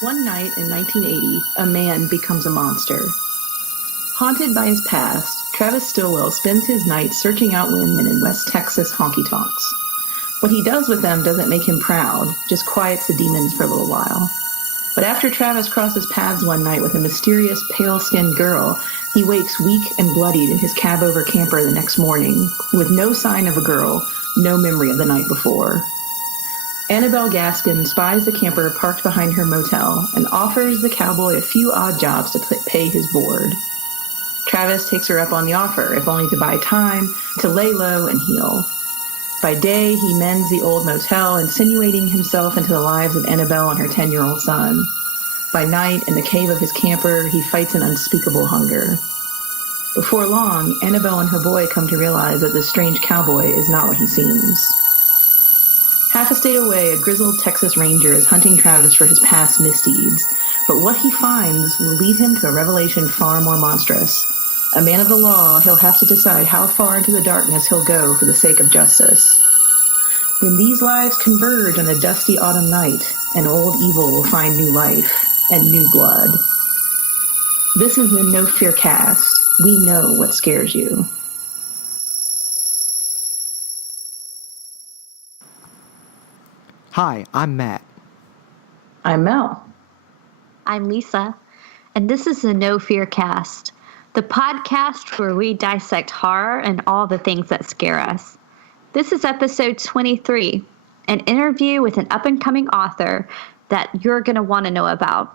One night in 1980, a man becomes a monster. Haunted by his past, Travis Stillwell spends his nights searching out women in West Texas honky-tonks. What he does with them doesn't make him proud, just quiets the demons for a little while. But after Travis crosses paths one night with a mysterious, pale-skinned girl, he wakes weak and bloodied in his cab-over camper the next morning, with no sign of a girl, no memory of the night before. Annabelle Gaskin spies the camper parked behind her motel and offers the cowboy a few odd jobs to pay his board. Travis takes her up on the offer, if only to buy time, to lay low and heal. By day, he mends the old motel, insinuating himself into the lives of Annabelle and her 10-year-old son. By night, in the cave of his camper, he fights an unspeakable hunger. Before long, Annabelle and her boy come to realize that this strange cowboy is not what he seems. Half a state away, a grizzled Texas Ranger is hunting Travis for his past misdeeds, but what he finds will lead him to a revelation far more monstrous. A man of the law, he'll have to decide how far into the darkness he'll go for the sake of justice. When these lives converge on a dusty autumn night, an old evil will find new life and new blood. This is the No Fear Cast. We know what scares you. Hi, I'm Matt. I'm Mel. I'm Lisa, and this is the No Fear Cast, the podcast where we dissect horror and all the things that scare us. This is episode 23, an interview with an up-and-coming author that you're going to want to know about.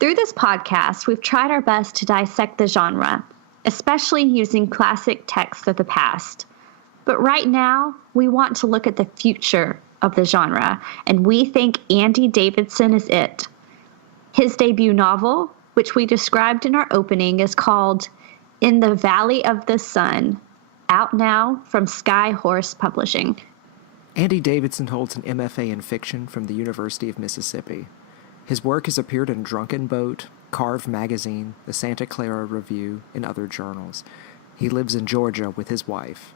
Through this podcast, we've tried our best to dissect the genre, especially using classic texts of the past. But right now, we want to look at the future of the genre, and we think Andy Davidson is it. His debut novel, which we described in our opening, is called In the Valley of the Sun, out now from Sky Horse Publishing. Andy Davidson holds an MFA in fiction from the University of Mississippi. His work has appeared in Drunken Boat, Carve magazine, the Santa Clara Review, and other journals. He lives in Georgia with his wife.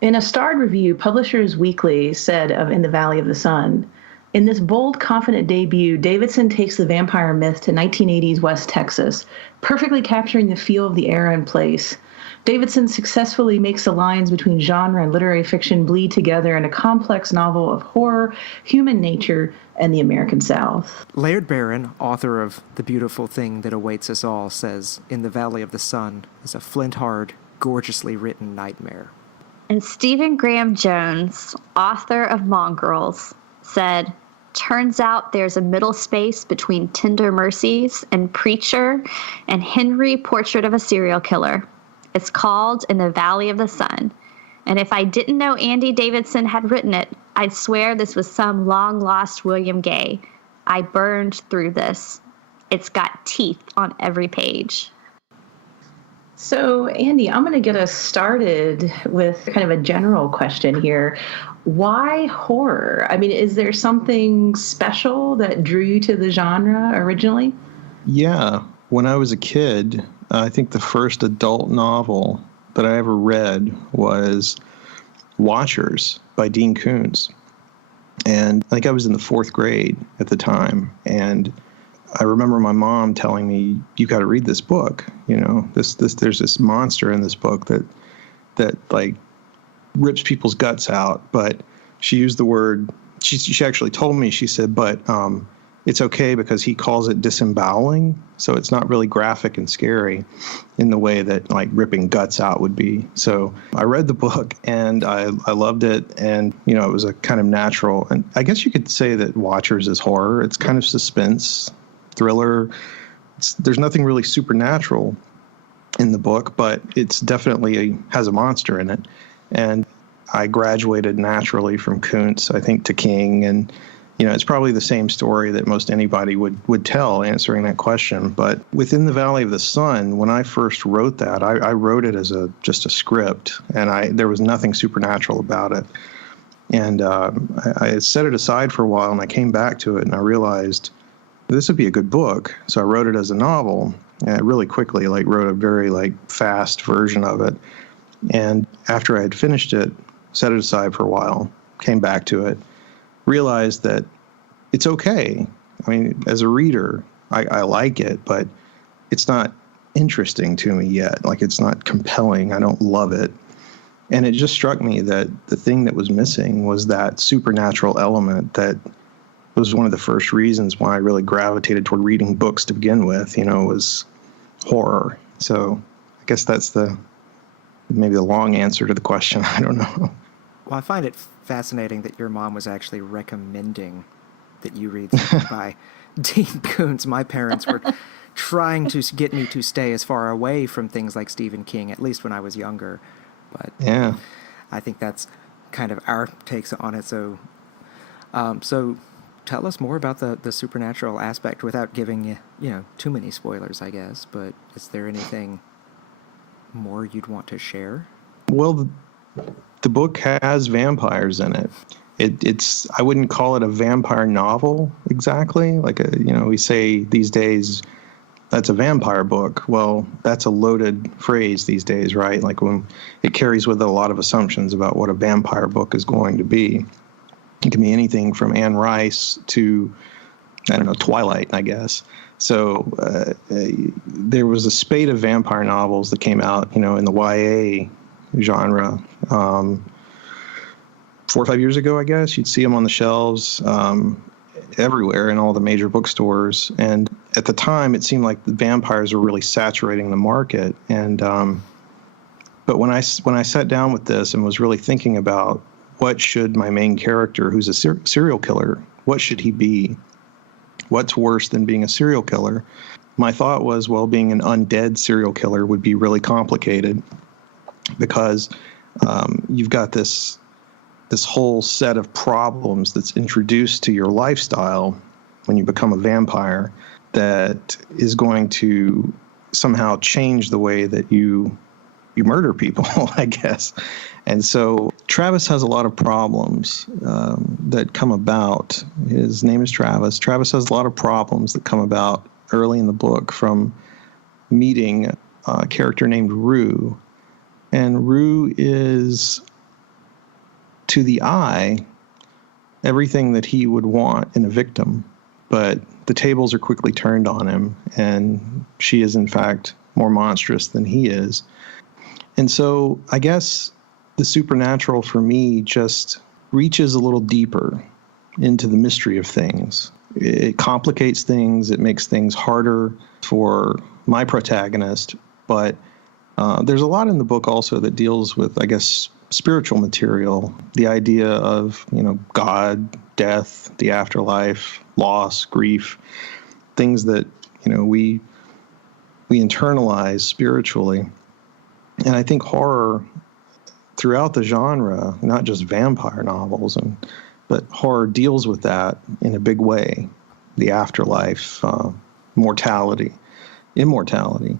In a starred review, Publishers Weekly said of In the Valley of the Sun, in this bold, confident debut, Davidson takes the vampire myth to 1980s West Texas, perfectly capturing the feel of the era and place. Davidson successfully makes the lines between genre and literary fiction bleed together in a complex novel of horror, human nature, and the American South. Laird Barron, author of The Beautiful Thing That Awaits Us All, says In the Valley of the Sun is a flint-hard, gorgeously written nightmare. And Stephen Graham Jones, author of Mongrels, said, turns out there's a middle space between Tender Mercies and Preacher and Henry, Portrait of a Serial Killer. It's called In the Valley of the Sun. And if I didn't know Andy Davidson had written it, I'd swear this was some long-lost William Gay. I burned through this. It's got teeth on every page. So, Andy, I'm going to get us started with kind of a general question here. Why horror? I mean, is there something special that drew you to the genre originally? Yeah. When I was a kid, I think the first adult novel that I ever read was Watchers by Dean Koontz. And I think I was in the 4th grade at the time. And I remember my mom telling me, you got to read this book. You know, there's this monster in this book that like rips people's guts out. But she used the word, she actually told me, she said, but it's okay because he calls it disemboweling. So it's not really graphic and scary in the way that like ripping guts out would be. So I read the book and I loved it. And, you know, it was a kind of natural, and I guess you could say that Watchers is horror. It's kind of suspense, thriller. There's nothing really supernatural in the book, but it's definitely has a monster in it. And I graduated naturally from Koontz, I think, to King. And, you know, it's probably the same story that most anybody would tell answering that question. But within the Valley of the Sun, when I first wrote that, I wrote it as just a script, and there was nothing supernatural about it. And I set it aside for a while, and I came back to it, and I realized this would be a good book. So I wrote it as a novel, and I really quickly wrote a very fast version of it. And after I had finished it, set it aside for a while, came back to it, realized that it's okay. I mean, as a reader, I like it, but it's not interesting to me yet. Like, it's not compelling. I don't love it. And it just struck me that the thing that was missing was that supernatural element that was one of the first reasons why I really gravitated toward reading books to begin with, was horror. So I guess that's maybe the long answer to the question. I don't know. Well, I find it fascinating that your mom was actually recommending that you read something by Dean Koontz. My parents were trying to get me to stay as far away from things like Stephen King, at least when I was younger. But yeah, I think that's kind of our takes on it. So tell us more about the supernatural aspect without giving you too many spoilers, I guess. But is there anything more you'd want to share? Well, the book has vampires in it. It's I wouldn't call it a vampire novel exactly. Like we say these days, that's a vampire book. Well, that's a loaded phrase these days, right? Like, when it carries with it a lot of assumptions about what a vampire book is going to be. It can be anything from Anne Rice to, I don't know, Twilight, I guess. So there was a spate of vampire novels that came out, in the YA genre 4 or 5 years ago, I guess. You'd see them on the shelves everywhere in all the major bookstores. And at the time, it seemed like the vampires were really saturating the market. And but when I sat down with this and was really thinking about what should my main character, who's a serial killer, what should he be? What's worse than being a serial killer? My thought was, well, being an undead serial killer would be really complicated, because you've got this whole set of problems that's introduced to your lifestyle when you become a vampire that is going to somehow change the way that you murder people, I guess. And so Travis has a lot of problems that come about. His name is Travis. Travis has a lot of problems that come about early in the book from meeting a character named Rue. And Rue is, to the eye, everything that he would want in a victim. But the tables are quickly turned on him, and she is, in fact, more monstrous than he is. And so I guess the supernatural for me just reaches a little deeper into the mystery of things. It complicates things. It makes things harder for my protagonist. But there's a lot in the book also that deals with, I guess, spiritual material, the idea of, God, death, the afterlife, loss, grief, things that, we internalize spiritually. And I think horror throughout the genre, not just vampire novels, but horror deals with that in a big way. The afterlife, mortality, immortality.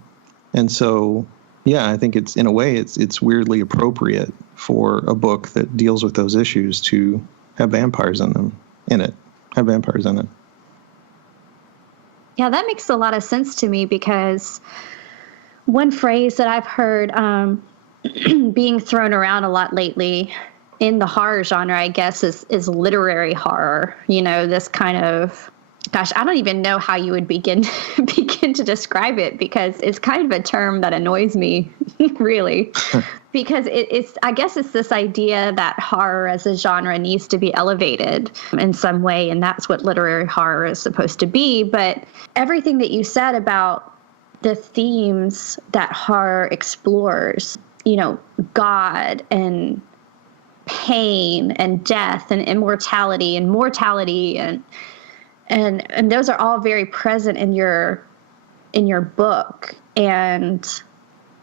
And so, yeah, I think it's, in a way, it's weirdly appropriate for a book that deals with those issues to have vampires in it. Yeah, that makes a lot of sense to me, because one phrase that I've heard being thrown around a lot lately in the horror genre, I guess, is literary horror. This kind of, gosh, I don't even know how you would begin to describe it, because it's kind of a term that annoys me, really. Because I guess it's this idea that horror as a genre needs to be elevated in some way, and that's what literary horror is supposed to be. But everything that you said about the themes that horror explores, God and pain and death and immortality and mortality, and those are all very present in your book. And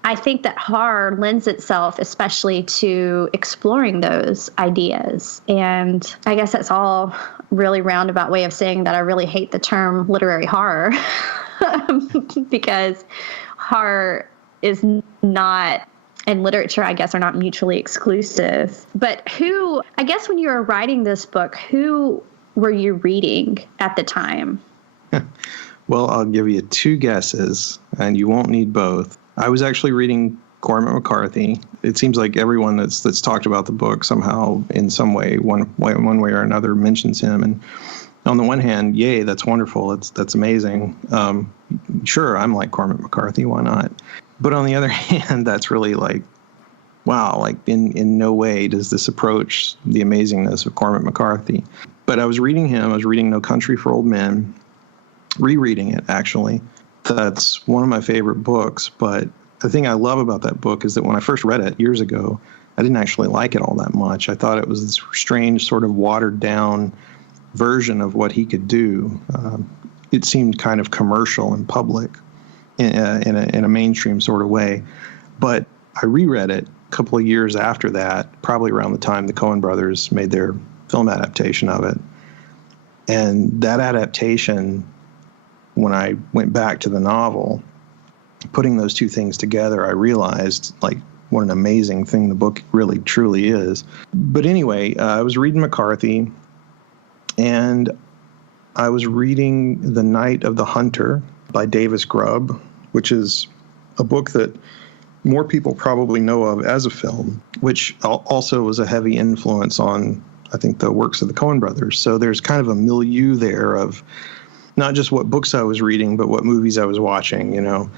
I think that horror lends itself especially to exploring those ideas. And I guess that's all really roundabout way of saying that I really hate the term literary horror because horror is not, and literature, I guess, are not mutually exclusive. But I guess when you were writing this book, who were you reading at the time? Well, I'll give you 2 guesses, and you won't need both. I was actually reading Cormac McCarthy. It seems like everyone that's talked about the book somehow, in some way, one way or another, mentions him. And On the one hand, yay, that's wonderful. That's amazing. Sure, I'm like Cormac McCarthy. Why not? But on the other hand, that's really like, wow, like in no way does this approach the amazingness of Cormac McCarthy. But I was reading No Country for Old Men, rereading it, actually. That's one of my favorite books. But the thing I love about that book is that when I first read it years ago, I didn't actually like it all that much. I thought it was this strange, sort of watered down version of what he could do. It seemed kind of commercial and public in a mainstream sort of way. But I reread it a couple of years after that, probably around the time the Coen brothers made their film adaptation of it. And that adaptation, when I went back to the novel, putting those two things together, I realized like what an amazing thing the book really truly is. But anyway, I was reading McCarthy, and I was reading The Night of the Hunter by Davis Grubb, which is a book that more people probably know of as a film, which also was a heavy influence on, I think, the works of the Coen brothers. So there's kind of a milieu there of not just what books I was reading, but what movies I was watching, you know.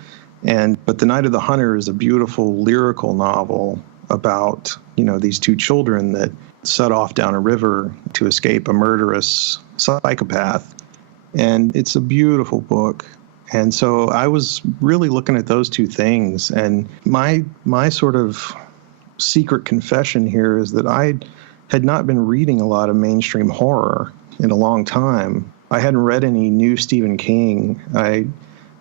But The Night of the Hunter is a beautiful lyrical novel about, you know, these two children that set off down a river to escape a murderous psychopath. And it's a beautiful book. And so I was really looking at those two things. And my sort of secret confession here is that I had not been reading a lot of mainstream horror in a long time. I hadn't read any new Stephen King. I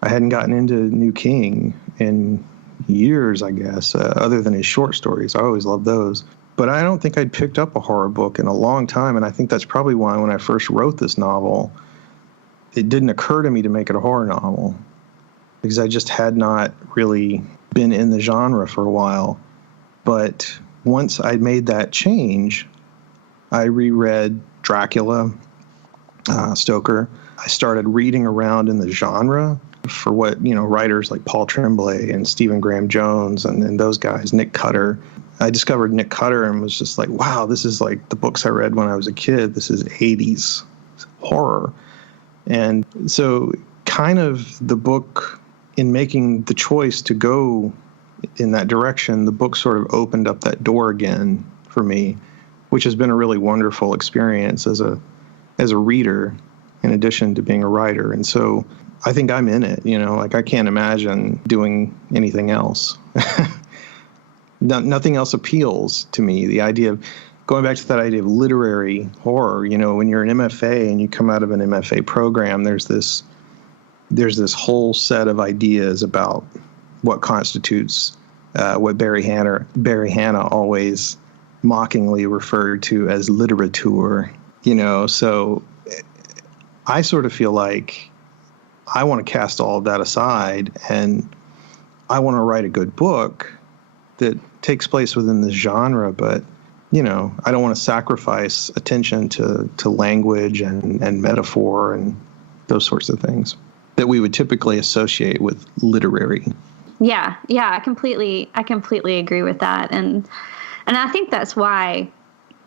hadn't gotten into New King in years, I guess, other than his short stories. I always loved those. But I don't think I'd picked up a horror book in a long time, and I think that's probably why when I first wrote this novel, it didn't occur to me to make it a horror novel, because I just had not really been in the genre for a while. But once I made that change, I reread Dracula, Stoker. I started reading around in the genre for what, you know, writers like Paul Tremblay and Stephen Graham Jones and those guys, Nick Cutter. I discovered Nick Cutter and was just like, wow, this is like the books I read when I was a kid. This is 80s horror. And so kind of the book, in making the choice to go in that direction, the book sort of opened up that door again for me, which has been a really wonderful experience as a reader in addition to being a writer. And so I think I'm in it, you know, like I can't imagine doing anything else. Nothing else appeals to me. The idea of going back to that idea of literary horror, you know, when you're an MFA and you come out of an MFA program, there's this whole set of ideas about what constitutes what Barry Hannah always mockingly referred to as literature, you know. So I sort of feel like I want to cast all of that aside, and I want to write a good book that takes place within this genre, but, you know, I don't want to sacrifice attention to language and metaphor and those sorts of things that we would typically associate with literary. Yeah, I completely agree with that. And I think that's why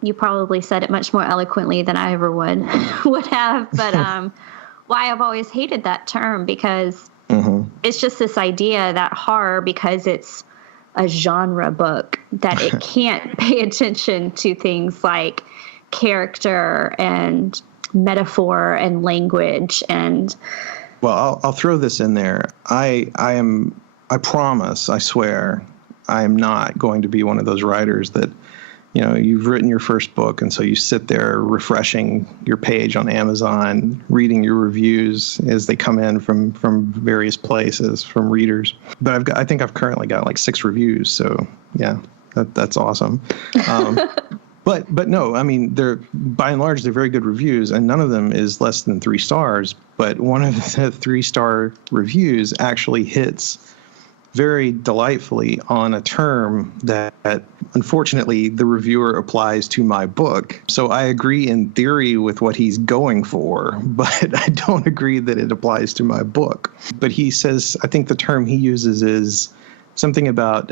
you probably said it much more eloquently than I ever would have. But why I've always hated that term, because it's just this idea that horror, because it's a genre book, that it can't pay attention to things like character and metaphor and language. And well, I'll throw this in there. I promise, I swear, I am not going to be one of those writers that, you know, you've written your first book, and so you sit there refreshing your page on Amazon, reading your reviews as they come in from various places, from readers. But I think I've currently got like 6 reviews, so yeah, that's awesome. But no, I mean, they're by and large they're very good reviews, and none of them is less than 3 stars. But one of the 3-star reviews actually hits very delightfully on a term that unfortunately the reviewer applies to my book. So I agree in theory with what he's going for, but I don't agree that it applies to my book. But he says, I think the term he uses is something about,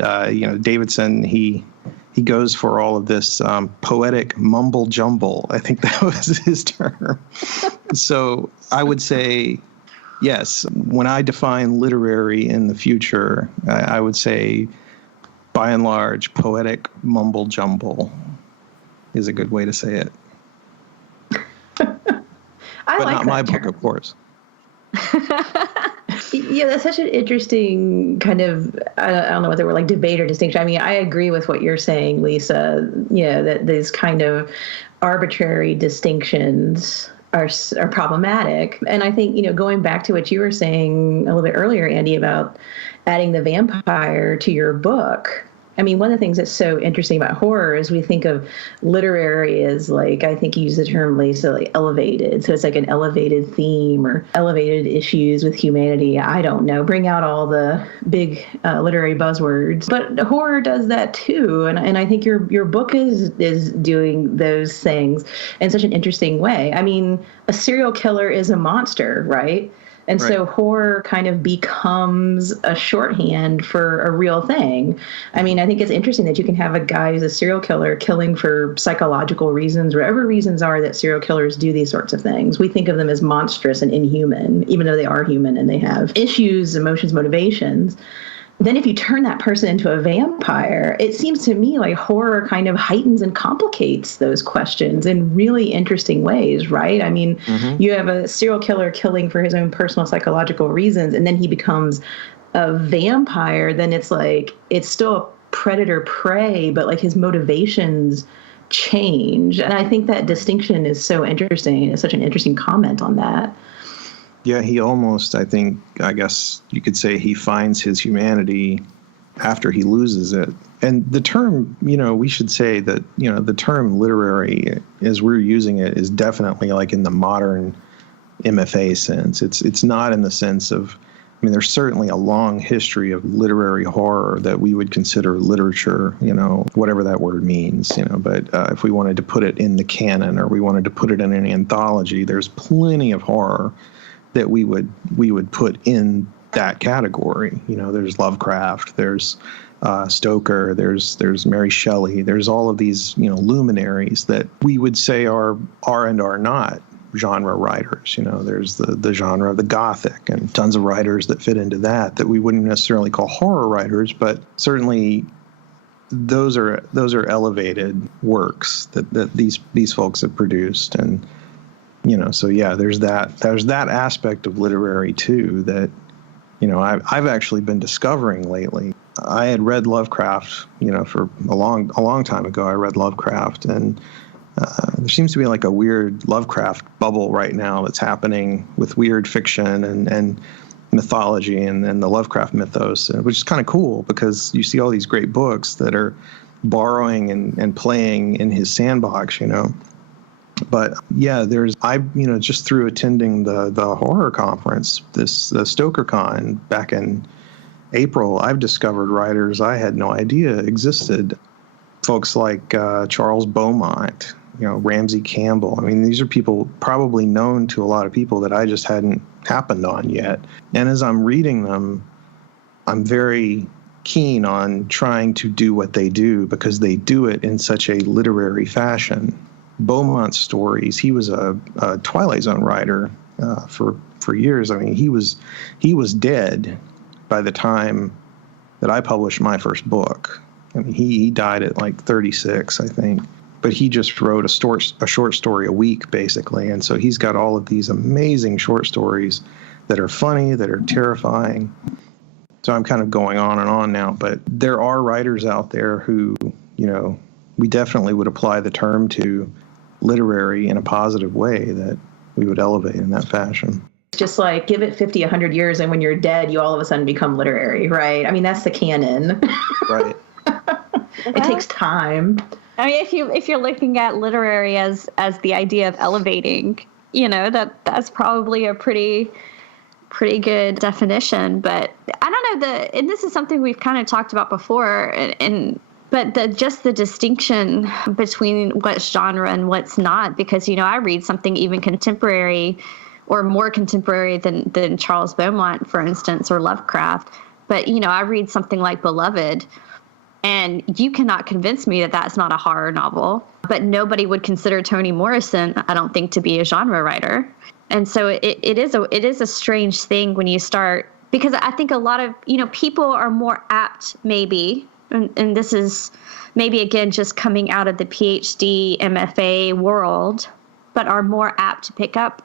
Davidson, he he goes for all of this poetic mumble jumble. I think that was his term. So I would say, yes, when I define literary in the future, I would say, by and large, poetic mumble jumble is a good way to say it. I but like not that my term. book, of course. Yeah, that's such an interesting kind of, I don't know what the word, like debate or distinction. I mean, I agree with what you're saying, Lisa, that these kind of arbitrary distinctions are problematic. And I think, going back to what you were saying a little bit earlier, Andy, about adding the vampire to your book. I mean, one of the things that's so interesting about horror is we think of literary as, like, I think you use the term, Lisa, like elevated. So it's like an elevated theme or elevated issues with humanity. I don't know. Bring out all the big literary buzzwords. But horror does that too. And I think your book is doing those things in such an interesting way. I mean, a serial killer is a monster, right? And right. So horror kind of becomes a shorthand for a real thing. I mean, I think it's interesting that you can have a guy who's a serial killer killing for psychological reasons, whatever reasons are that serial killers do these sorts of things. We think of them as monstrous and inhuman, even though they are human and they have issues, emotions, motivations. Then if you turn that person into a vampire, it seems to me like horror kind of heightens and complicates those questions in really interesting ways, right? I mean, You have a serial killer killing for his own personal psychological reasons, and then he becomes a vampire. Then it's like, it's still a predator-prey, but like his motivations change. And I think that distinction is so interesting. It's such an interesting comment on that. Yeah, he almost, I guess you could say he finds his humanity after he loses it. And the term, we should say that, the term literary, as we're using it, is definitely like in the modern MFA sense. It's not in the sense of, there's certainly a long history of literary horror that we would consider literature, whatever that word means, but if we wanted to put it in the canon or we wanted to put it in an anthology, there's plenty of horror that we would put in that category. There's Lovecraft, there's Stoker, there's Mary Shelley, there's all of these, luminaries that we would say are and are not genre writers. There's the genre of the Gothic and tons of writers that fit into that we wouldn't necessarily call horror writers, but certainly those are elevated works that these folks have produced. And so yeah, there's that aspect of literary too that, I've actually been discovering lately. I had read Lovecraft, for a long time ago. I read Lovecraft, and there seems to be like a weird Lovecraft bubble right now that's happening with weird fiction and mythology and the Lovecraft mythos, which is kind of cool because you see all these great books that are borrowing and playing in his sandbox, But yeah, just through attending the horror conference, the StokerCon back in April, I've discovered writers I had no idea existed. Folks like Charles Beaumont, Ramsey Campbell. These are people probably known to a lot of people that I just hadn't happened on yet. And as I'm reading them, I'm very keen on trying to do what they do because they do it in such a literary fashion. Beaumont's stories, he was a Twilight Zone writer for years. He was dead by the time that I published my first book. He died at like 36, I think. But he just wrote a short story a week, basically. And so he's got all of these amazing short stories that are funny, that are terrifying. So I'm kind of going on and on now. But there are writers out there who, we definitely would apply the term to literary in a positive way that we would elevate in that fashion. Just like give it 50, 100 years, and when you're dead, you all of a sudden become literary, right? That's the canon. Right. It takes time. If you're looking at literary as the idea of elevating, that's probably a pretty good definition. But I don't know, and this is something we've kind of talked about before, but just the distinction between what's genre and what's not, because, I read something even contemporary or more contemporary than Charles Beaumont, for instance, or Lovecraft. But, I read something like Beloved, And you cannot convince me that that's not a horror novel. But nobody would consider Toni Morrison, I don't think, to be a genre writer. And so it is a strange thing when you start, because I think a lot of, people are more apt maybe, and this is maybe, again, just coming out of the PhD, MFA world, but are more apt to pick up,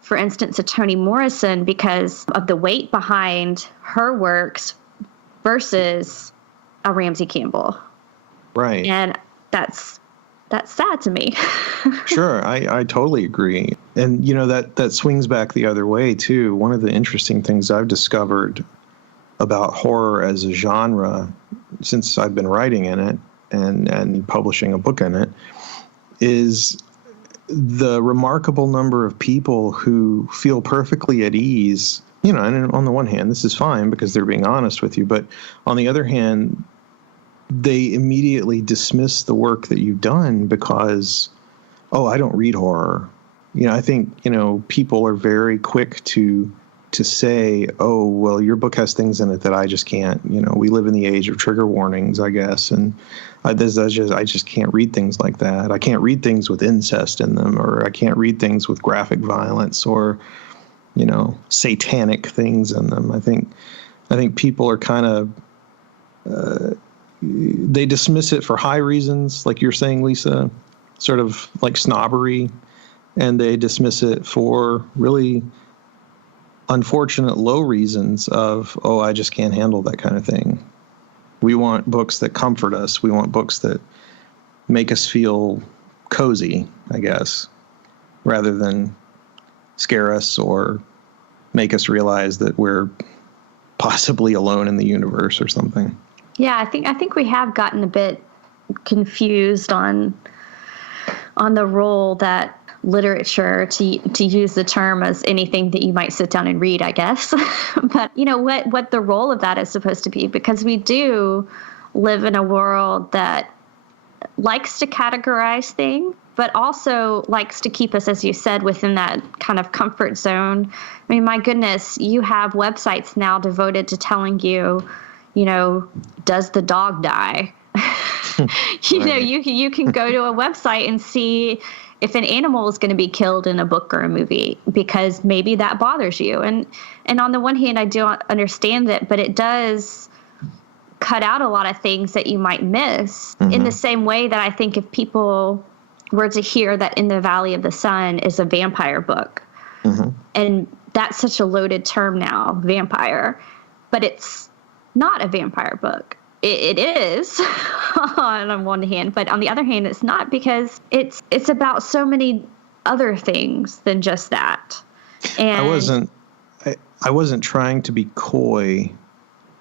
for instance, a Toni Morrison because of the weight behind her works versus a Ramsey Campbell. Right. And that's sad to me. Sure, I totally agree. And, that swings back the other way, too. One of the interesting things I've discovered about horror as a genre since I've been writing in it and publishing a book in it is the remarkable number of people who feel perfectly at ease. And on the one hand, this is fine because they're being honest with you. But on the other hand, they immediately dismiss the work that you've done because, I don't read horror. I think, people are very quick to say, oh, well, your book has things in it that I just can't. We live in the age of trigger warnings, I guess. And I just can't read things like that. I can't read things with incest in them, or I can't read things with graphic violence or, satanic things in them. I think people are kind of, they dismiss it for high reasons, like you're saying, Lisa, sort of like snobbery, and they dismiss it for really unfortunate low reasons of, I just can't handle that kind of thing. We want books that comfort us. We want books that make us feel cozy, I guess, rather than scare us or make us realize that we're possibly alone in the universe or something. Yeah, I think we have gotten a bit confused on the role that literature, to use the term as anything that you might sit down and read, I guess. But what the role of that is supposed to be, because we do live in a world that likes to categorize things, but also likes to keep us, as you said, within that kind of comfort zone. I mean, my goodness, you have websites now devoted to telling you, does the dog die? You can go to a website and see if an animal is going to be killed in a book or a movie, because maybe that bothers you. And on the one hand, I do understand it, but it does cut out a lot of things that you might miss, in the same way that I think if people were to hear that In the Valley of the Sun is a vampire book, and that's such a loaded term now, vampire, but it's not a vampire book. It is on one hand, but on the other hand, it's not, because it's about so many other things than just that. And I wasn't trying to be coy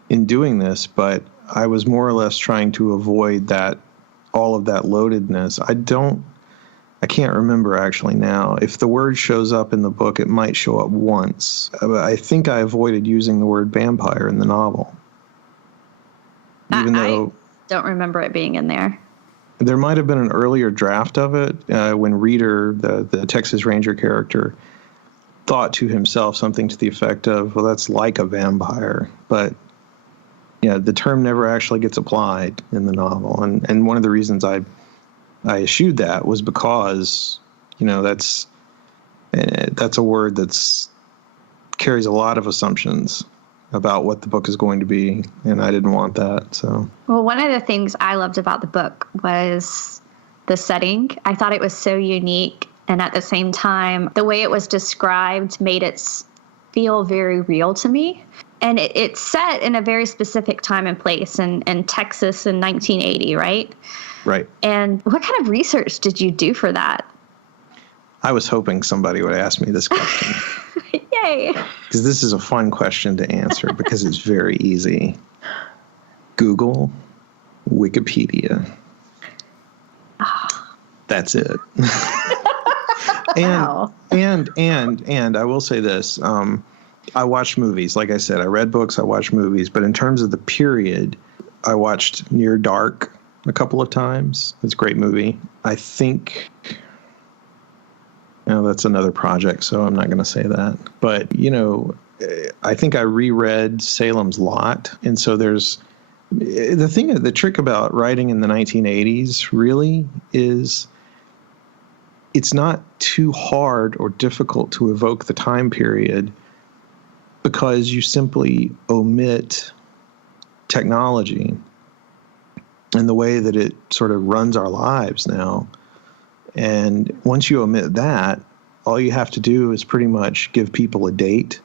in doing this, but I was more or less trying to avoid all of that loadedness. I can't remember actually now. If the word shows up in the book, it might show up once. I think I avoided using the word vampire in the novel. Even though I don't remember it being in there. There might have been an earlier draft of it when Reader, the Texas Ranger character, thought to himself something to the effect of, well, that's like a vampire. But yeah, the term never actually gets applied in the novel. And one of the reasons I eschewed that was because, that's a word that's carries a lot of assumptions about what the book is going to be, and I didn't want that. So, well, one of the things I loved about the book was the setting. I thought it was so unique, and at the same time, the way it was described made it feel very real to me. And it's set in a very specific time and place in Texas in 1980, right? Right. And what kind of research did you do for that? I was hoping somebody would ask me this question. Yay. Because this is a fun question to answer because it's very easy. Google, Wikipedia. That's it. Wow. And I will say this. I watched movies. Like I said, I read books, I watched movies. But in terms of the period, I watched Near Dark a couple of times. It's a great movie. I think... that's another project, so I'm not going to say that. But, I think I reread Salem's Lot. And so there's The trick about writing in the 1980s really is it's not too hard or difficult to evoke the time period because you simply omit technology and the way that it sort of runs our lives now. And once you omit that, all you have to do is pretty much give people a date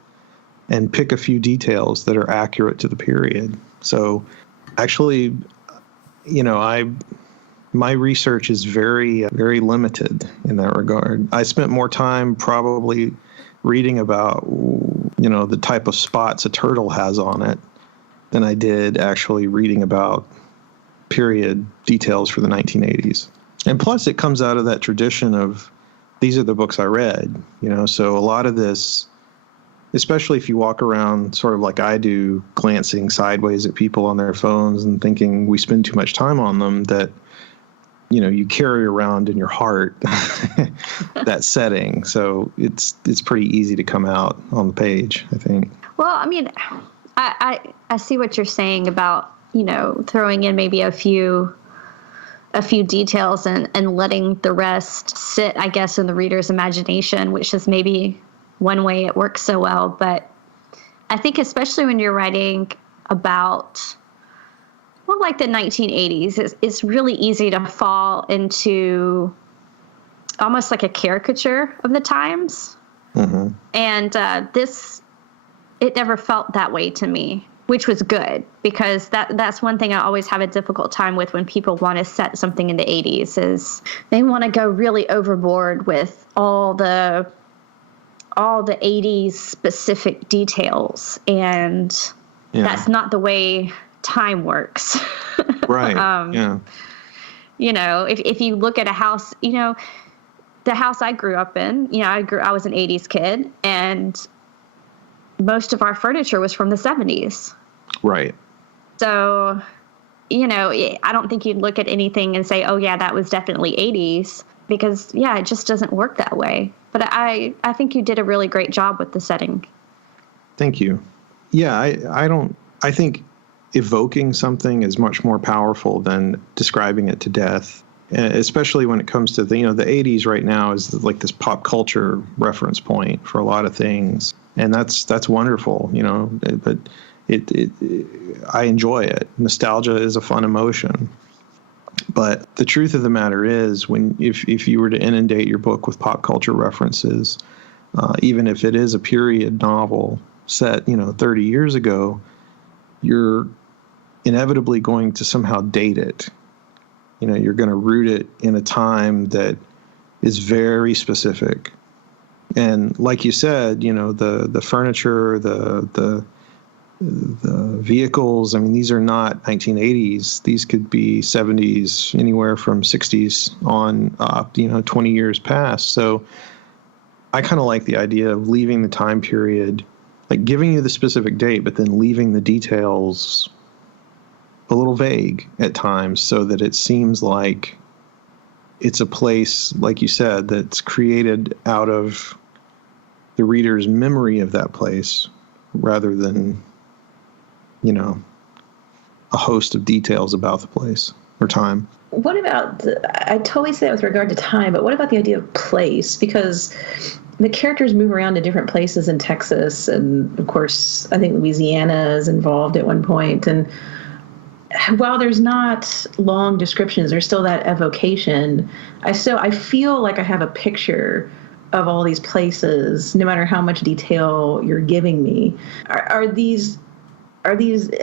and pick a few details that are accurate to the period. So actually, my research is very, very limited in that regard. I spent more time probably reading about, the type of spots a turtle has on it than I did actually reading about period details for the 1980s. And plus it comes out of that tradition of these are the books I read, so a lot of this, especially if you walk around sort of like I do, glancing sideways at people on their phones and thinking we spend too much time on them, that, you carry around in your heart that setting. So it's pretty easy to come out on the page, I think. Well, I mean, I see what you're saying about, throwing in maybe a few details and letting the rest sit, I guess, in the reader's imagination, which is maybe one way it works so well. But I think especially when you're writing about, like the 1980s, it's really easy to fall into almost like a caricature of the times. Mm-hmm. And it never felt that way to me, which was good, because that's one thing I always have a difficult time with when people want to set something in the 80s, is they want to go really overboard with all the 80s specific details, and that's not the way time works. Right. Yeah. If you look at a house, the house I grew up in, I was an 80s kid, and most of our furniture was from the 70s. Right. So, I don't think you'd look at anything and say, oh, yeah, that was definitely 80s, because, it just doesn't work that way. But I think you did a really great job with the setting. Thank you. Yeah, I think evoking something is much more powerful than describing it to death, especially when it comes to the 80s right now is like this pop culture reference point for a lot of things. And that's wonderful, but I enjoy it. Nostalgia is a fun emotion. But the truth of the matter is, if you were to inundate your book with pop culture references, even if it is a period novel set, 30 years ago, you're inevitably going to somehow date it. You're going to root it in a time that is very specific. And like you said, the furniture, the vehicles, I mean, these are not 1980s. These could be 70s, anywhere from 60s on up, 20 years past. So I kind of like the idea of leaving the time period, like giving you the specific date, but then leaving the details a little vague at times so that it seems like it's a place, like you said, that's created out of the reader's memory of that place rather than, a host of details about the place or time. What about, I totally say that with regard to time, but what about the idea of place? Because the characters move around to different places in Texas, and of course, I think Louisiana is involved at one point. And while there's not long descriptions, there's still that evocation. I feel like I have a picture of all these places, no matter how much detail you're giving me. Are these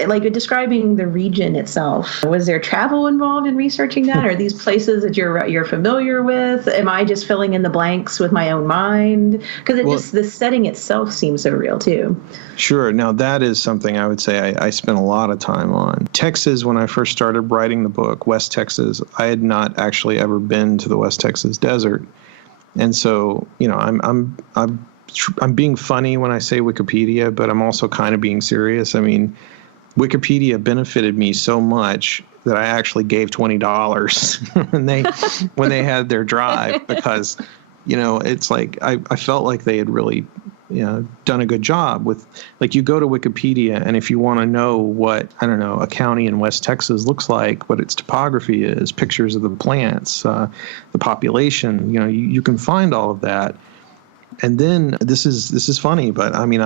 like describing the region itself? Was there travel involved in researching that? Are these places that you're familiar with? Am I just filling in the blanks with my own mind? Because the setting itself seems so real too. Sure. Now that is something I would say I spent a lot of time on. Texas, when I first started writing the book, West Texas, I had not actually ever been to the West Texas desert, and so I'm being funny when I say Wikipedia, but I'm also kind of being serious. I mean, Wikipedia benefited me so much that I actually gave $20 when they had their drive, because, it's like I felt like they had really done a good job with, like, you go to Wikipedia, and if you want to know what, I don't know, a county in West Texas looks like, what its topography is, pictures of the plants, the population, you can find all of that. And then this is funny, but I mean,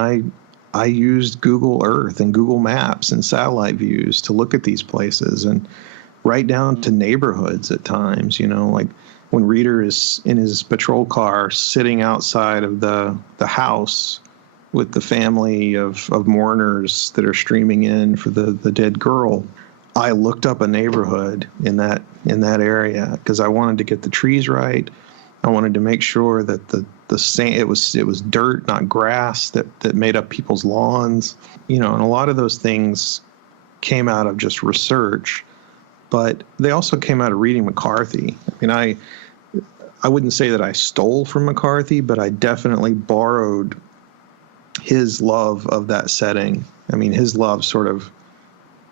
I used Google Earth and Google Maps and satellite views to look at these places, and right down to neighborhoods at times, like when Reader is in his patrol car sitting outside of the house with the family of mourners that are streaming in for the dead girl, I looked up a neighborhood in that area because I wanted to get the trees right. I wanted to make sure that the sand, it was dirt, not grass, that made up people's lawns, and a lot of those things came out of just research, but they also came out of reading McCarthy. I mean, I wouldn't say that I stole from McCarthy, but I definitely borrowed his love of that setting. I mean, his love sort of,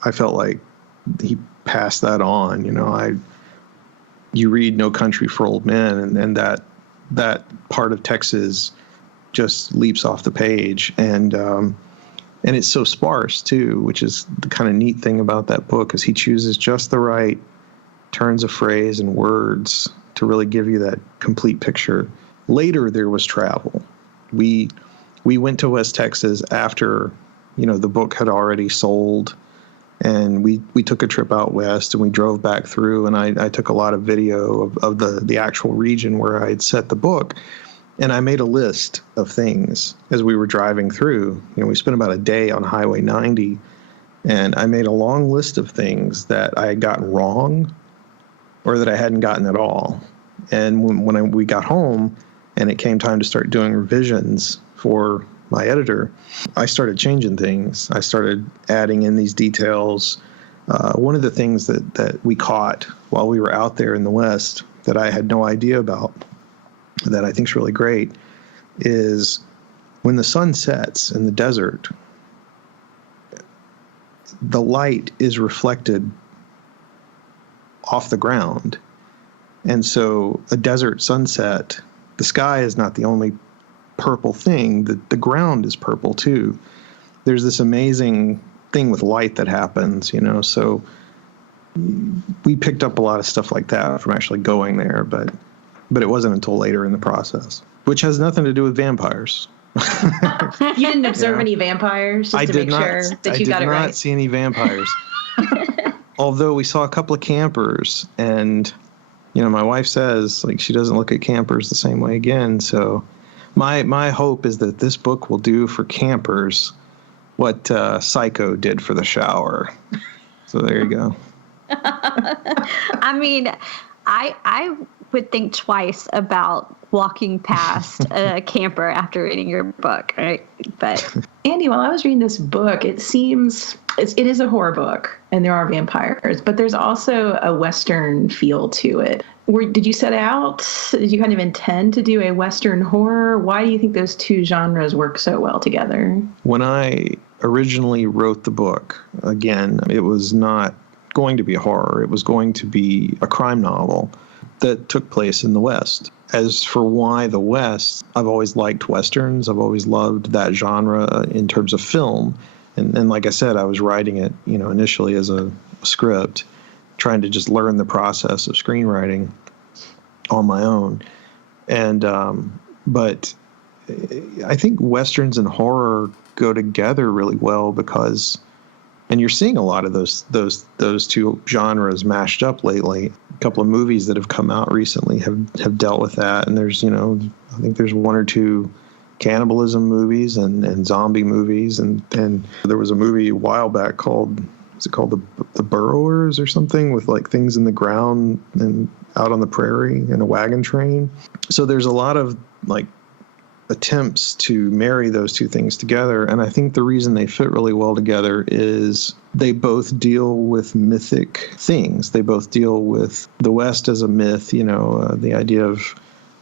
I felt like he passed that on. You read No Country for Old Men, and that part of Texas just leaps off the page, and it's so sparse too, which is the kind of neat thing about that book, is he chooses just the right turns of phrase and words to really give you that complete picture. Later, there was travel. We went to West Texas after, the book had already sold, and we took a trip out west, and we drove back through, and I took a lot of video of the actual region where I had set the book, and I made a list of things as we were driving through. We spent about a day on Highway 90, and I made a long list of things that I had gotten wrong or that I hadn't gotten at all. And when we got home and it came time to start doing revisions for my editor, I started changing things. I started adding in these details. One of the things that we caught while we were out there in the West that I had no idea about, that I think is really great, is when the sun sets in the desert, the light is reflected off the ground. And so a desert sunset, the sky is not the only purple thing, the ground is purple too. There's this amazing thing with light that happens, so we picked up a lot of stuff like that from actually going there, but it wasn't until later in the process, which has nothing to do with vampires. You didn't observe any vampires just to make sure that you got it right? I did not see any vampires. Although we saw a couple of campers, and my wife says, like, she doesn't look at campers the same way again. So my hope is that this book will do for campers what Psycho did for the shower. So there you go. I mean, I would think twice about walking past a camper after reading your book, right? But Andy, while I was reading this book, it is a horror book, and there are vampires, but there's also a Western feel to it. Did you set out? Did you kind of intend to do a Western horror? Why do you think those two genres work so well together? When I originally wrote the book, again, it was not going to be a horror. It was going to be a crime novel that took place in the West. As for why the West, I've always liked Westerns. I've always loved that genre in terms of film. And like I said, I was writing it, initially as a script, trying to just learn the process of screenwriting on my own. And but I think Westerns and horror go together really well because, and you're seeing a lot of those two genres mashed up lately. A couple of movies that have come out recently have dealt with that. And there's, I think there's one or two cannibalism movies and zombie movies. And there was a movie a while back called The Burrowers or something, with like things in the ground and out on the prairie in a wagon train. So there's a lot of like attempts to marry those two things together. And I think the reason they fit really well together is they both deal with mythic things. They both deal with the West as a myth, the idea of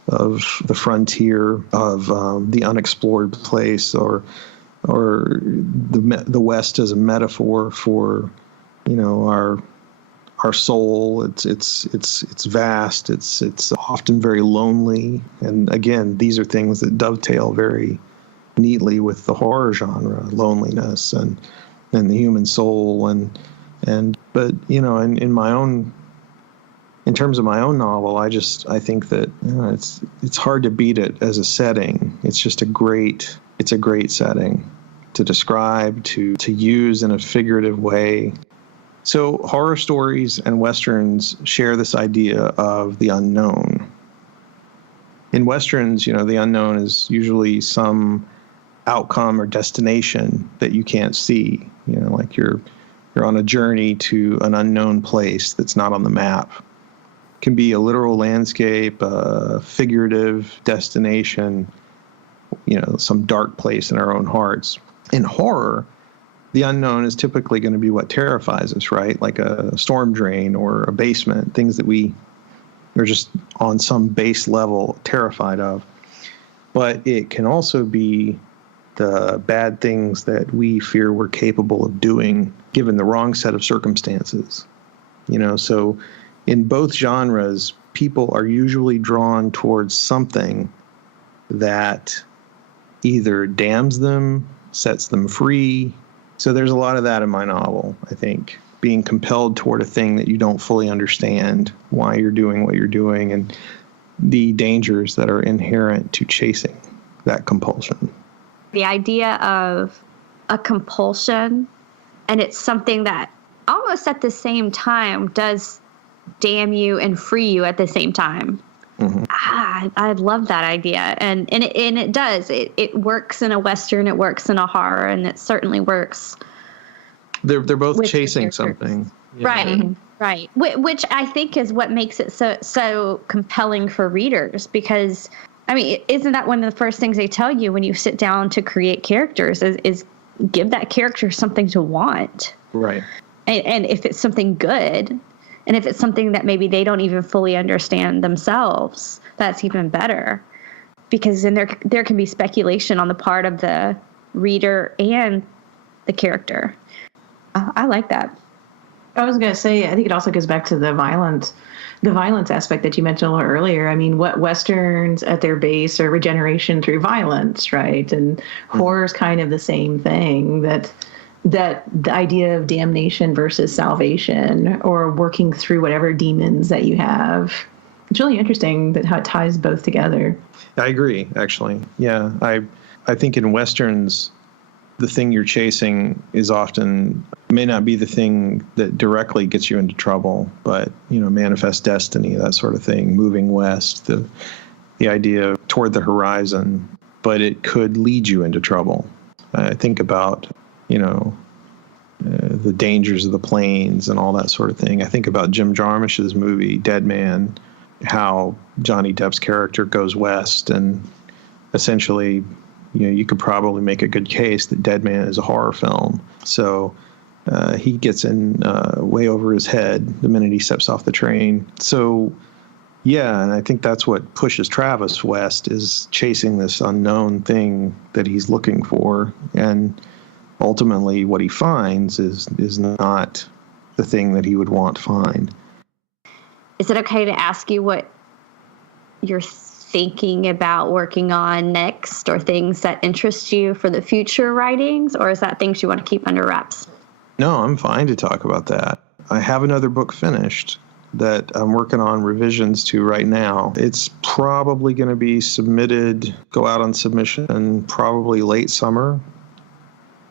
the frontier, of the unexplored place, or the West as a metaphor for, our soul. It's vast. It's often very lonely. And again, these are things that dovetail very, neatly with the horror genre, loneliness and the human soul, but in terms of my own novel, I think that it's hard to beat it as a setting. It's a great setting to describe, to use in a figurative way. So horror stories and Westerns share this idea of the unknown. In Westerns, the unknown is usually some outcome or destination that you can't see. Like you're on a journey to an unknown place that's not on the map. It can be a literal landscape, a figurative destination, some dark place in our own hearts. In horror, the unknown is typically going to be what terrifies us, right? Like a storm drain or a basement, things that we are just on some base level terrified of. But it can also be the bad things that we fear we're capable of doing given the wrong set of circumstances. So in both genres, people are usually drawn towards something that either damns them, sets them free. So there's a lot of that in my novel, I think, being compelled toward a thing that you don't fully understand, why you're doing what you're doing, and the dangers that are inherent to chasing that compulsion. The idea of a compulsion, and it's something that almost at the same time does damn you and free you at the same time. Mm-hmm. I love that idea, and it does. It works in a Western, it works in a horror, and it certainly works. They're both chasing something, right. Which I think is what makes it so compelling for readers, because isn't that one of the first things they tell you when you sit down to create characters is give that character something to want, right? And if it's something good. And if it's something that maybe they don't even fully understand themselves, that's even better. Because then there can be speculation on the part of the reader and the character. I like that. I was going to say, I think it also goes back to the violence aspect that you mentioned a little earlier. What Westerns at their base are regeneration through violence, right? And horror's kind of the same thing, that the idea of damnation versus salvation, or working through whatever demons that you have. It's really interesting how it ties both together. I agree, actually. Yeah, I think in Westerns, the thing you're chasing is often may not be the thing that directly gets you into trouble, but manifest destiny, that sort of thing, moving west, the idea toward the horizon, but it could lead you into trouble. I think about the dangers of the plains and all that sort of thing. I think about Jim Jarmusch's movie Dead Man, how Johnny Depp's character goes west, and essentially, you could probably make a good case that Dead Man is a horror film. So he gets in way over his head the minute he steps off the train. So yeah, and I think that's what pushes Travis west, is chasing this unknown thing that he's looking for, and ultimately what he finds is not the thing that he would want to find. Is it okay to ask you what you're thinking about working on next, or things that interest you for the future writings, or is that things you want to keep under wraps? No, I'm fine to talk about that. I have another book finished that I'm working on revisions to right now. It's probably going to be go out on submission probably late summer.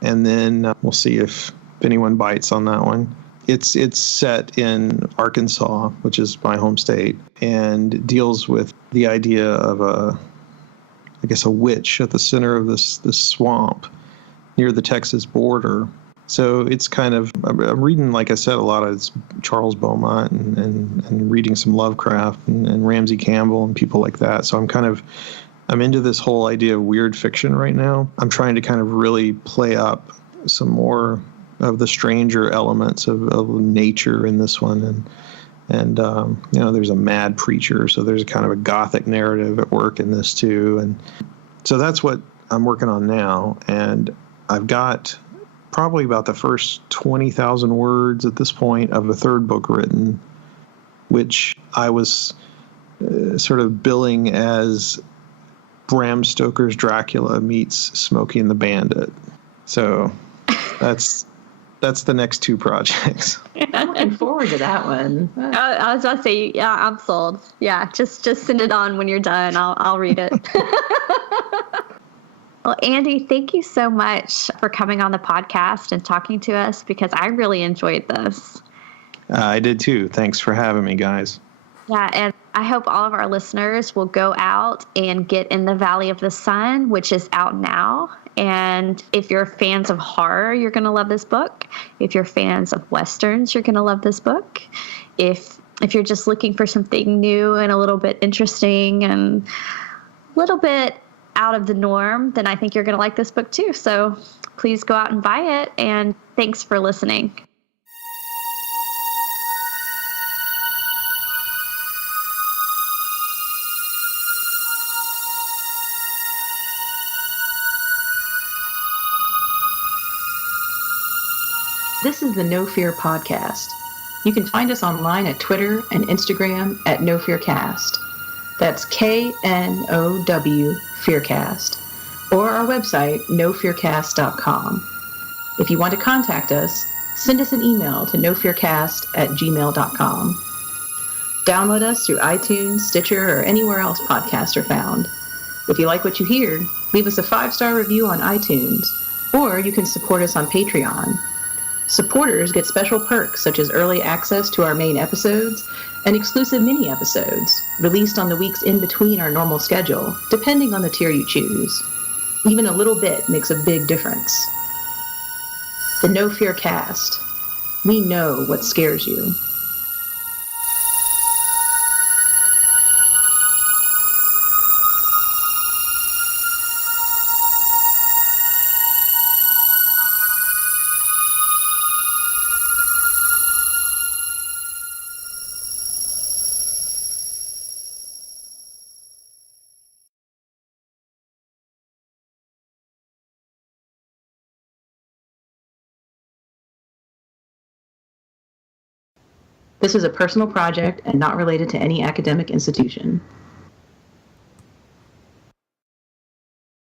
And then we'll see if anyone bites on that one. It's set in Arkansas, which is my home state, and deals with the idea of a witch at the center of this swamp near the Texas border. So it's kind of, I'm reading, like I said, a lot of Charles Beaumont and reading some Lovecraft and Ramsey Campbell and people like that. So I'm into this whole idea of weird fiction right now. I'm trying to kind of really play up some more of the stranger elements of nature in this one. And there's a mad preacher, so there's kind of a gothic narrative at work in this too. And so that's what I'm working on now. And I've got probably about the first 20,000 words at this point of a third book written, which I was sort of billing as Bram Stoker's Dracula meets Smokey and the Bandit. So that's the next two projects. I'm looking forward to that one. I was about to say, yeah, I'm sold. Yeah, just send it on when you're done. I'll read it. Well, Andy, thank you so much for coming on the podcast and talking to us, because I really enjoyed this. I did too. Thanks for having me, guys. Yeah, and I hope all of our listeners will go out and get In the Valley of the Sun, which is out now. And if you're fans of horror, you're going to love this book. If you're fans of Westerns, you're going to love this book. If you're just looking for something new and a little bit interesting and a little bit out of the norm, then I think you're going to like this book too. So please go out and buy it. And thanks for listening. This is the No Fear Podcast. You can find us online at Twitter and Instagram at No Fear Cast. That's KNOW Fearcast. Or our website, nofearcast.com. If you want to contact us, send us an email to nofearcast@gmail.com. Download us through iTunes, Stitcher, or anywhere else podcasts are found. If you like what you hear, leave us a 5-star review on iTunes, or you can support us on Patreon. Supporters get special perks such as early access to our main episodes and exclusive mini-episodes released on the weeks in between our normal schedule, depending on the tier you choose. Even a little bit makes a big difference. The No Fear Cast. We know what scares you. This is a personal project and not related to any academic institution.